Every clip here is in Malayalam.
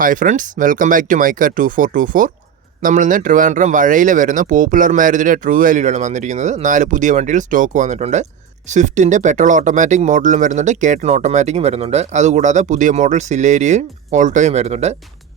Hi friends, welcome back to my car 2424. നമ്മളിന്ന് ട്രിവാൻഡ്രം വഴയിൽ വരുന്ന പോപ്പുലർ മാരുതിയുടെ ട്രൂ വാല്യൂലാണ് വന്നിരിക്കുന്നത്. 4 പുതിയ വണ്ടികൾ സ്റ്റോക്ക് വന്നിട്ടുണ്ട്. സ്വിഫ്റ്റിൻ്റെ പെട്രോൾ ഓട്ടോമാറ്റിക് മോഡലും വരുന്നുണ്ട്, കേട്ടൺ ഓട്ടോമാറ്റിക്കും വരുന്നുണ്ട്. അതുകൂടാതെ പുതിയ മോഡൽ സിലേരിയയും ഓൾട്ടോയും വരുന്നുണ്ട്.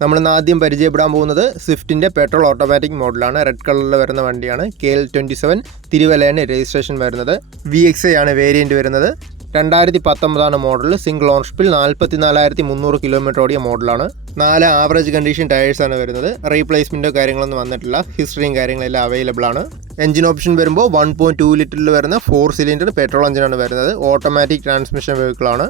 നമ്മളിന്ന് ആദ്യം പരിചയപ്പെടാൻ പോകുന്നത് സ്വിഫ്റ്റിൻ്റെ പെട്രോൾ ഓട്ടോമാറ്റിക് മോഡലാണ്. റെഡ് കളറിൽ വരുന്ന വണ്ടിയാണ്. KL27 തിരുവല്ലയാണ് രജിസ്ട്രേഷൻ വരുന്നത്. VXI ആണ് വേരിയൻറ്റ് വരുന്നത്. 2019 മോഡൽ. സിംഗിൾ ഓൺഷിപ്പിൽ 44,300 കിലോമീറ്റർ ഓടിയ മോഡലാണ്. 4 ആവറേജ് കണ്ടീഷൻ ടയേഴ്സാണ് വരുന്നത്. റീപ്ലേസ്മെൻറ്റോ കാര്യങ്ങളൊന്നും വന്നിട്ടില്ല. ഹിസ്റ്ററിയും കാര്യങ്ങളെല്ലാം അവൈലബിൾ ആണ്. എഞ്ചിൻ ഓപ്ഷൻ വരുമ്പോൾ 1.2 ലിറ്ററിൽ വരുന്ന 4 സിലിണ്ടർ പെട്രോൾ എഞ്ചിനാണ് വരുന്നത്. ഓട്ടോമാറ്റിക് ട്രാൻസ്മിഷൻ വെഹിക്കിളാണ്.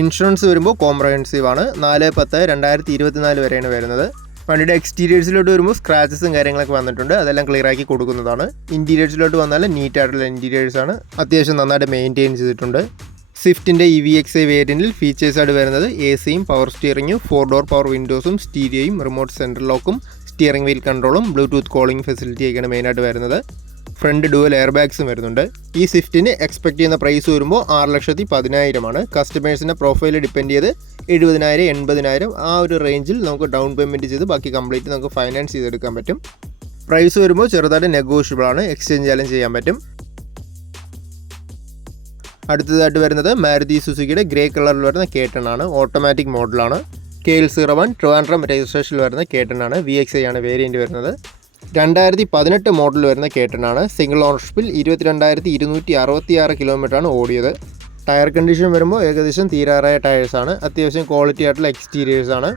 ഇൻഷുറൻസ് വരുമ്പോൾ കോംപ്രഹെൻസീവ് ആണ്. 4/10/2024 വരെയാണ് വരുന്നത്. വണ്ടിയുടെ എക്സ്റ്റീരിയേഴ്സിലോട്ട് വരുമ്പോൾ സ്ക്രാച്ചസും കാര്യങ്ങളൊക്കെ വന്നിട്ടുണ്ട്. അതെല്ലാം ക്ലിയർ ആക്കി കൊടുക്കുന്നതാണ്. ഇൻറ്റീരിയേഴ്സിലോട്ട് വന്നാൽ നീറ്റായിട്ടുള്ള ഇൻറ്റീരിയേഴ്സാണ്. അത്യാവശ്യം നന്നായിട്ട് മെയിൻറ്റെയിൻ ചെയ്തിട്ടുണ്ട്. സ്വിഫ്റ്റിൻ്റെ VXI വേരിയൻറ്റിൽ ഫീച്ചേഴ്സായിട്ട് വരുന്നത് AC-യും പവർ സ്റ്റിയറിങ്ങും 4 ഡോർ പവർ വിൻഡോസും സ്റ്റീരിയോയും റിമോട്ട് സെൻട്രൽ ലോക്കും സ്റ്റിയറിംഗ് വീൽ കൺട്രോളും ബ്ലൂടൂത്ത് കോളിംഗ് ഫെസിലിറ്റിയൊക്കെയാണ് മെയിനായിട്ട് വരുന്നത്. ഫ്രണ്ട് ഡുവൽ എയർ ബാഗ്സും വരുന്നുണ്ട്. ഈ സ്വിഫ്റ്റിന് എക്സ്പെക്ട് ചെയ്യുന്ന പ്രൈസ് വരുമ്പോൾ 6,10,000 ആണ്. കസ്റ്റമേഴ്സിൻ്റെ പ്രൊഫൈൽ ഡിപ്പെൻഡ് ചെയ്ത് 70,000 80,000 ആ ഒരു റേഞ്ചിൽ നമുക്ക് ഡൗൺ പേയ്മെൻറ്റ് ചെയ്ത് ബാക്കി കംപ്ലീറ്റ് നമുക്ക് ഫൈനാൻസ് ചെയ്തെടുക്കാൻ പറ്റും. പ്രൈസ് വരുമ്പോൾ ചെറുതായിട്ട് നെഗോഷ്യബിൾ ആണ്. എക്സ്ചേഞ്ച് ആയാലും ചെയ്യാൻ പറ്റും. അടുത്തതായിട്ട് വരുന്നത് മാരുതി സുസുക്കിയുടെ ഗ്രേ കളറിൽ വരുന്ന കേട്ടൺ ആണ്. ഓട്ടോമാറ്റിക് മോഡലാണ്. KL01 ട്രിവാൻഡ്രം രജിസ്ട്രേഷനിൽ വരുന്ന കേട്ടൺ ആണ്. VXI ആണ് വേരിയൻറ്റ് വരുന്നത്. 2018 മോഡൽ വരുന്ന കേട്ടനാണ്. സിംഗിൾ ഓണർഷിപ്പിൽ 22,266 കിലോമീറ്ററാണ് ഓടിയത്. ടയർ കണ്ടീഷൻ വരുമ്പോൾ ഏകദേശം തീരാറായ ടയേഴ്സാണ്. അത്യാവശ്യം ക്വാളിറ്റി ആയിട്ടുള്ള എക്സ്റ്റീരിയേഴ്സാണ്.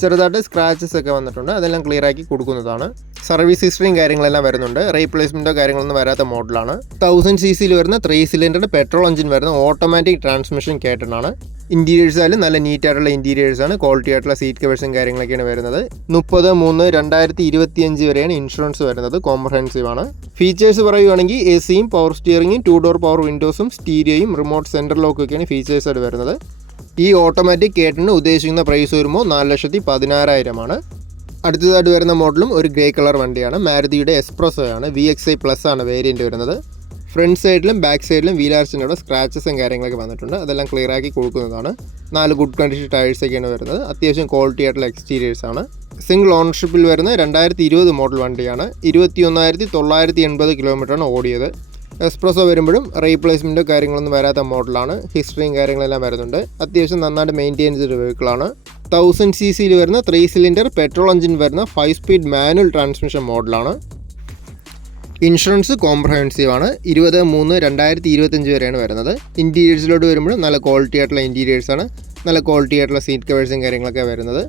ചെറുതായിട്ട് സ്ക്രാച്ചസ് ഒക്കെ വന്നിട്ടുണ്ട്. അതെല്ലാം ക്ലിയർ ആക്കി കൊടുക്കുന്നതാണ്. സർവീസ് ഹിസ്റ്ററിയും കാര്യങ്ങളെല്ലാം വരുന്നുണ്ട്. റീപ്ലേസ്മെൻറ്റോ കാര്യങ്ങളൊന്നും വരാത്ത മോഡലാണ്. 1000 cc വരുന്ന 3 സിലിണ്ടർ പെട്രോൾ എഞ്ചിൻ വരുന്ന ഓട്ടോമാറ്റിക് ട്രാൻസ്മിഷൻ കേട്ടനാണ്. ഇൻറ്റീരിയേഴ്സ് ആയാലും നല്ല നീറ്റായിട്ടുള്ള ഇൻറ്റീരിയേഴ്സാണ്. ക്വാളിറ്റി ആയിട്ടുള്ള സീറ്റ് കവേഴ്സും കാര്യങ്ങളൊക്കെയാണ് വരുന്നത്. 30/3/2025 വരെയാണ് ഇൻഷുറൻസ് വരുന്നത്. കോംപ്രഹെൻസീവ് ആണ്. ഫീച്ചേഴ്സ് പറയുകയാണെങ്കിൽ AC-യും പവർ സ്റ്റിയറിങ്ങും 2 ഡോർ പവർ വിൻഡോസും സ്റ്റീരിയോയും റിമോട്ട് സെൻട്രൽ ലോക്കൊക്കെയാണ് ഫീച്ചേഴ്സായിട്ട് വരുന്നത്. ഈ ഓട്ടോമാറ്റിക് കേട്ടന് ഉദ്ദേശിക്കുന്ന പ്രൈസ് വരുമ്പോൾ 4,16,000 ആണ്. അടുത്തതായിട്ട് വരുന്ന മോഡലും ഒരു ഗ്രേ കളർ വണ്ടിയാണ്. മാരുതിയുടെ എസ്പ്രസോ ആണ്. VXI പ്ലസ് ആണ് വേരിയൻറ്റ് വരുന്നത്. ഫ്രണ്ട് സൈഡിലും ബാക്ക് സൈഡിലും വീലാർസിൻ്റെ സ്ക്രാച്ചസും കാര്യങ്ങളൊക്കെ വന്നിട്ടുണ്ട്. അതെല്ലാം ക്ലിയർ ആക്കി കൊടുക്കുന്നതാണ്. 4 ഗുഡ് കണ്ടീഷൻ ടയേഴ്സൊക്കെയാണ് വരുന്നത്. അത്യാവശ്യം ക്വാളിറ്റി ആയിട്ടുള്ള എക്സ്റ്റീരിയേഴ്സാണ്. സിംഗിൾ ഓണർഷിപ്പിൽ വരുന്ന 2020 മോഡൽ വണ്ടിയാണ്. 21,980 കിലോമീറ്ററാണ് ഓടിയത്. എസ്പ്രസോ വരുമ്പോഴും റീപ്ലേസ്മെൻറ്റോ കാര്യങ്ങളൊന്നും വരാത്ത മോഡലാണ്. ഹിസ്റ്ററിയും കാര്യങ്ങളെല്ലാം വരുന്നുണ്ട്. അത്യാവശ്യം നന്നായിട്ട് മെയിൻറ്റെയിൻ ചെയ്ത വെഹിക്കിളാണ്. 1000 cc വരുന്ന 3 സിലിണ്ടർ പെട്രോൾ എഞ്ചിൻ വരുന്ന 5 സ്പീഡ് മാനുവൽ ട്രാൻസ്മിഷൻ മോഡലാണ്. ഇൻഷുറൻസ് കോംപ്രഹെൻസീവ് ആണ്. 20/3/2025 വരെയാണ് വരുന്നത്. ഇൻറ്റീരിയേഴ്സിലോട്ട് വരുമ്പോൾ നല്ല ക്വാളിറ്റി ആയിട്ടുള്ള ഇൻറ്റീരിയേഴ്സാണ്. നല്ല ക്വാളിറ്റി ആയിട്ടുള്ള സീറ്റ് കവേഴ്സും കാര്യങ്ങളൊക്കെ വരുന്നത്.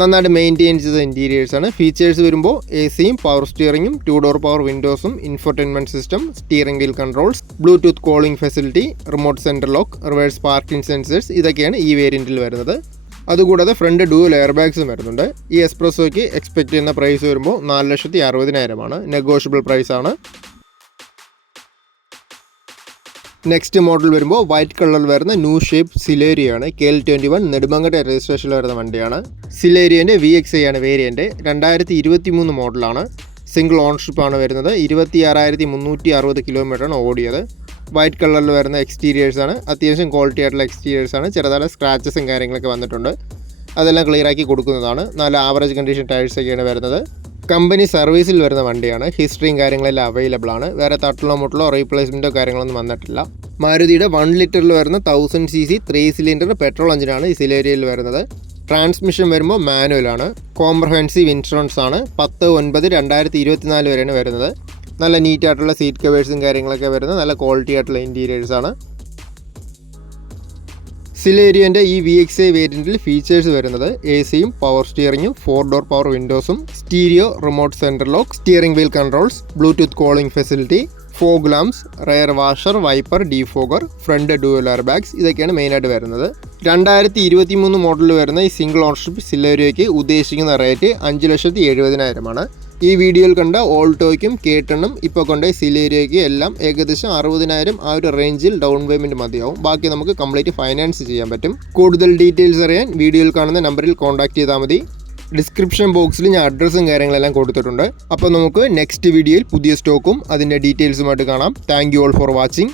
നന്നായിട്ട് മെയിൻറ്റെയിൻ ചെയ്ത ഇൻറ്റീരിയേഴ്സാണ്. ഫീച്ചേഴ്സ് വരുമ്പോൾ AC-യും പവർ സ്റ്റിയറിങ്ങും 2 ഡോർ പവർ വിൻഡോസും infotainment system steering wheel controls Bluetooth calling facility remote central lock reverse parking sensors ഇതൊക്കെയാണ് ഈ വേരിയൻറ്റിൽ വരുന്നത്. അതുകൂടാതെ ഫ്രണ്ട് ഡുവൽ എയർ ബാഗ്സും വരുന്നുണ്ട്. ഈ എസ്പ്രസോയ്ക്ക് എക്സ്പെക്ട് ചെയ്യുന്ന പ്രൈസ് വരുമ്പോൾ 4,60,000 ആണ്. നെഗോഷ്യബിൾ പ്രൈസാണ്. നെക്സ്റ്റ് മോഡൽ വരുമ്പോൾ വൈറ്റ് കളറിൽ വരുന്ന ന്യൂ ഷേപ്പ് സിലേരിയാണ്. KL21 നെടുമങ്ങാട് രജിസ്ട്രേഷനിൽ വരുന്ന വണ്ടിയാണ്. സിലേരിയൻ്റെ VXI ആണ് വേരിയൻറ്റ്. 2023 മോഡലാണ്. സിംഗിൾ ഓൺഷിപ്പാണ് വരുന്നത്. 26,360 കിലോമീറ്ററാണ് ഓടിയത്. വൈറ്റ് കളറിൽ വരുന്ന എക്സ്റ്റീരിയേഴ്സാണ്. അത്യാവശ്യം ക്വാളിറ്റി ആയിട്ടുള്ള എക്സ്റ്റീരിയേഴ്സാണ്. ചെറുതായ സ്ക്രാച്ചസും കാര്യങ്ങളൊക്കെ വന്നിട്ടുണ്ട്. അതെല്ലാം ക്ലിയർ ആക്കി കൊടുക്കുന്നതാണ്. നല്ല ആവറേജ് കണ്ടീഷൻ ടയേഴ്സൊക്കെയാണ് വരുന്നത്. കമ്പനി സർവീസിൽ വരുന്ന വണ്ടിയാണ്. ഹിസ്റ്ററിയും കാര്യങ്ങളെല്ലാം അവൈലബിൾ ആണ്. വേറെ തട്ടലോ മുട്ടലോ റീപ്ലേസ്മെൻറ്റോ കാര്യങ്ങളൊന്നും വന്നിട്ടില്ല. മാരുതിയുടെ 1 ലിറ്ററിൽ വരുന്ന 1000 cc 3 സിലിണ്ടർ പെട്രോൾ എഞ്ചിനാണ് ഈ സിലേരിയയിൽ വരുന്നത്. ട്രാൻസ്മിഷൻ വരുമ്പോൾ മാനുവലാണ്. കോംപ്രഹെൻസീവ് ഇൻഷുറൻസ് ആണ്. 10/9/2024 വരെയാണ് വരുന്നത്. നല്ല നീറ്റായിട്ടുള്ള സീറ്റ് കവേഴ്സും കാര്യങ്ങളൊക്കെ വരുന്ന നല്ല ക്വാളിറ്റി ആയിട്ടുള്ള ഇൻറ്റീരിയേഴ്സാണ്. സിലേരിയൻ്റെ ഈ VXI വേരിയൻറ്റിൽ ഫീച്ചേഴ്സ് വരുന്നത് AC-യും പവർ സ്റ്റിയറിങ്ങും 4 ഡോർ പവർ വിൻഡോസും stereo remote central lock steering wheel controls Bluetooth calling facility fog lamps rear washer wiper defogger front dual air bags ഇതൊക്കെയാണ് മെയിനായിട്ട് വരുന്നത്. 2023 മോഡലിൽ വരുന്ന ഈ സിംഗിൾ ഓണർഷിപ്പ് സിലേരിയോയ്ക്ക് ഉദ്ദേശിക്കുന്ന റേറ്റ് 5,70,000 ആണ്. ഈ വീഡിയോയിൽ കണ്ട ഓൾട്ടോയ്ക്കും കേട്ടണും ഇപ്പോൾ കൊണ്ട സിലേരിയോയ്ക്ക് എല്ലാം ഏകദേശം 60,000 ആ ഒരു റേഞ്ചിൽ ഡൗൺ പേയ്മെൻറ്റ് മതിയാവും. ബാക്കി നമുക്ക് കംപ്ലീറ്റ് ഫൈനാൻസ് ചെയ്യാൻ പറ്റും. കൂടുതൽ ഡീറ്റെയിൽസ് അറിയാൻ വീഡിയോയിൽ കാണുന്ന നമ്പറിൽ കോൺടാക്ട് ചെയ്താൽ മതി. ഡിസ്ക്രിപ്ഷൻ ബോക്സിൽ ഞാൻ അഡ്രസ്സും കാര്യങ്ങളെല്ലാം കൊടുത്തിട്ടുണ്ട്. അപ്പോൾ നമുക്ക് നെക്സ്റ്റ് വീഡിയോയിൽ പുതിയ സ്റ്റോക്കും അതിൻ്റെ ഡീറ്റെയിൽസുമായിട്ട് കാണാം. Thank you all for watching.